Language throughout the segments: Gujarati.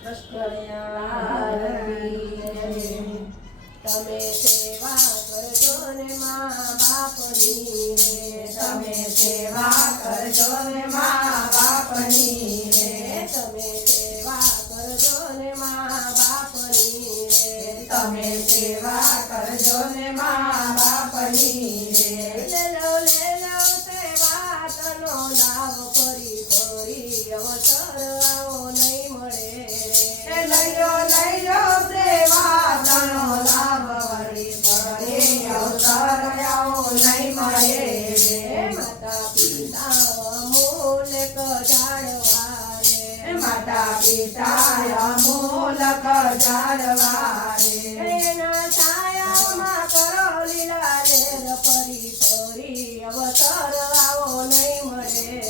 તમે સેવા કરજો ને મા બાપની રે, તમે સેવા કરજો ને મા બાપની રે, તમે સેવા કરજો ને મા બાપની રે, તમે સેવા કરજો ને મા બાપની રે. લેલો સેવા તનો લાવ ફરી ફરી અવસર આવો નહીં મળે રે. લઈ લો સેવા તનો લાભ વળી ફરી અવસર આવો નહીં મળે રે. માતા પિતા અમૂલક જાળવા રે, માતા પિતા અમૂલક જાળવા રે, એના છાયામાં કરો લીલા લેર ફરી ફરી અવસર આવો નહીં મળે રે.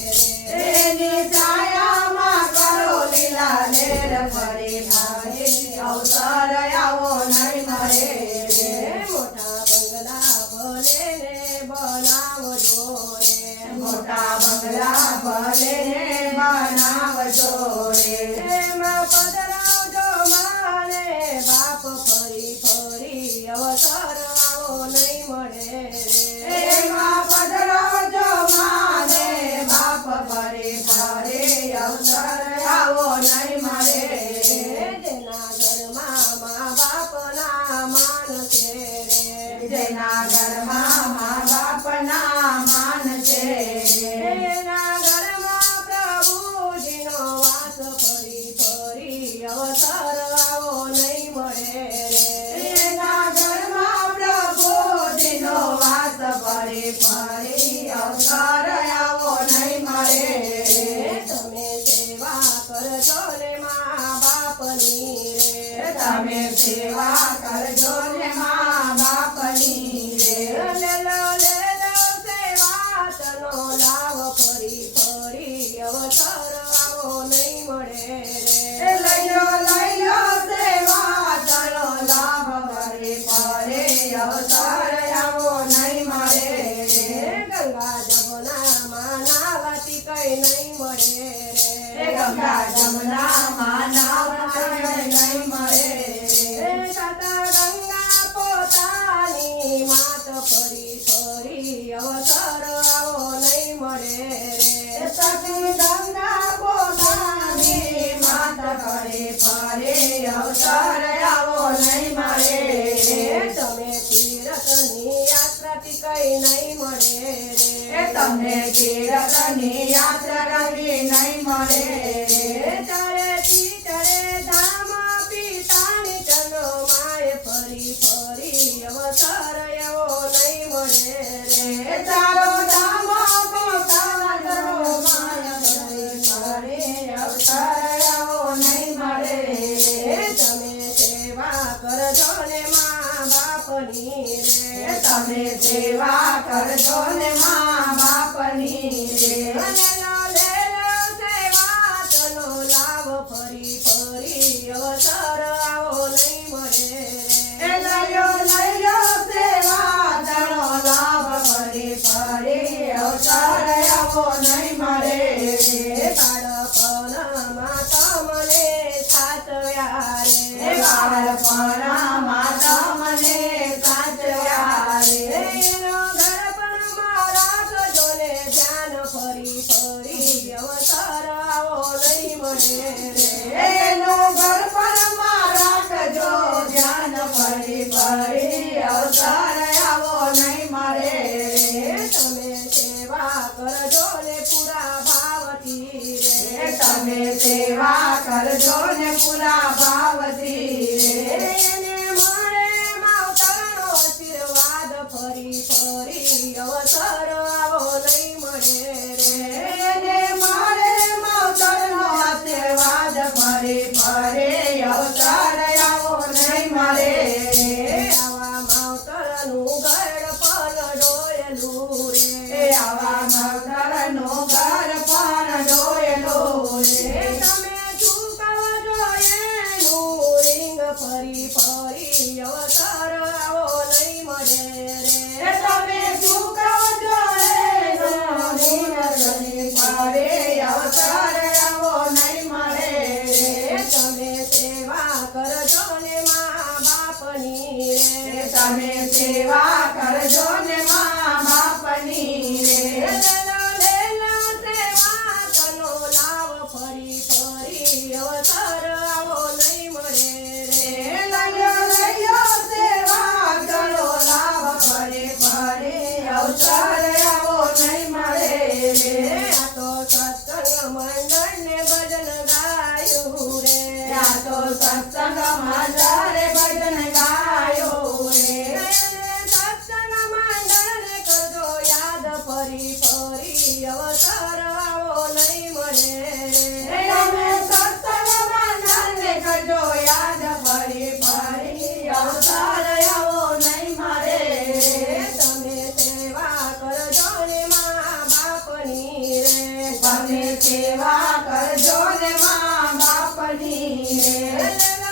એની છાયામાં કરો લીલા લેર ફરી ફરી અવસર આવો નહીં મળે રે. મોટા બંગલા ભલે ને બનાવજો રે, મોટા બંગલા ભલે ને બનાવજો રે, એમાં પધરાવજો માને બાપ ફરી ફરી અવસર આવો નહીં મળે રે. એમાં પધરાવજો માને બાપ ફરી ફરી અવસર આવો નહીં મળે રે. જેના ઘરમાં મા બાપના માન છે રે, જેના ઘરમાં મા બાપના માન છે રે, એના ઘરમાં પ્રભુજીનો વાસ ફરી ફરી અવસર આવો નહીં મળે રે. એના ઘરમાં પ્રભુજીનો વાસ ફરી ફરી અવસર આવો નહીં મળે રે. તમે સેવા કરજો ને મા બાપની રે, તમે સેવા કરજો ને મા બાપની રે, લેલો સેવા તનો લાવ ફરી ફરી અવસર આવો નહીં મળે રે. લઈ લો સેવા તનો લાભ ફરી ફરી અવસર આવો નહીં મળે રે. ગંગા જમનામાં નાવાથી કઈ નહીં મળે એ રે. ગંગા જમનામાં નાવથી નહીં મળે રે. તાતા ગંગા પોતાની માત ફરી ફરી અવસર આવો નહીં મળે રે. સતી ગંગા પોતાની માત ફરી ફરી અવસર આવો નહીં મળે રે. તમે તીરથની યાત્રાથી કઈ નહીં મળે એ રે. તમને તીરથની યાત્રા નહીં મળે રે. ચારેથી ચારે ધામ પિતાની ચનો માએ ફરી ફરી અવસર એવો નહીં મળે રે. ચાલો ધામ પોતાના ઘરો માય ફરી ફરી અવસર આવો નહીં મળે રે. તમે સેવા કરજો ને મા બાપની રે. તમે સેવા કરજો ને મા બાપની રે. લેલો સેવા તનો લાવ ફરી ફરી અવસર આવો નહીં મળે એ રે. લઈ લો સેવા તનો લાભ ફરી ફરી અવસર આવો નહીં મળે રે. બાળપણમાં તમને સાચવ્યા એ રે. બાળપણમાં તમને સાચવ્યા રે. એનો ઘડપણમાં રાખજો ને ધ્યાન ફરી ફરી અવસર આવો નહીં મળે રે. એનું ઘડપણમાં રાખજો ધ્યાન ફરી ફરી અવસર આવો નહીં મળે રે. તમે સેવા કરજો ને પૂરા ભાવથી એ રે. તમે સેવા કરજો ને પૂરા ભાવથી રે. એને મળે માવતરનો આશીર્વાદ ફરી ફરી અવસર આવો નહીં મળે રે. એને મળે માવતરનો આશીર્વાદ ફરી ફરી અવસર આવો નહીં મળે રે. આવા માવતરનું ગળપણ ડોયેલું એ રે. આવા માવતરનું ઘર પણ ડોયેલું રે. તમે ચૂકવજો એનું રિંગ ફરી ફરી અવસર આવો નહીં મળે એ રે. તમે ચૂકવજો એનો ઋણ ફરી અવસર આવો નહીં મળે રે. તમે તમે સેવા કરજો ને મા બાપની રે તમે સેવા કરજો ને મા બાપની રે લેલો લેલો સેવા તનો લાવ ફરી ફરી અવસર આવો નહીં મળે રે લયો લયો સેવા કરો લાભ ફરે ફરે અવસર આવો નહીં મળે રે આ તો સત્સંગ મંડળ ને ભજન ગાયું રે આ તો સત્સંગમાં જ્યારે ભજન ગાયો રે સત્સંગ મંડળ ને કરજો યાદ ફરી ફરી અવસર આવો નહીં મળે રે અમે સત્સંગમાં નાને કરજો યાદ ફરી ફરી અવસર આવો નહીં મળે રે તમે સેવા કરજો ને મા બાપની રે તમે સેવા કરજો ને મા બાપની રે લેલો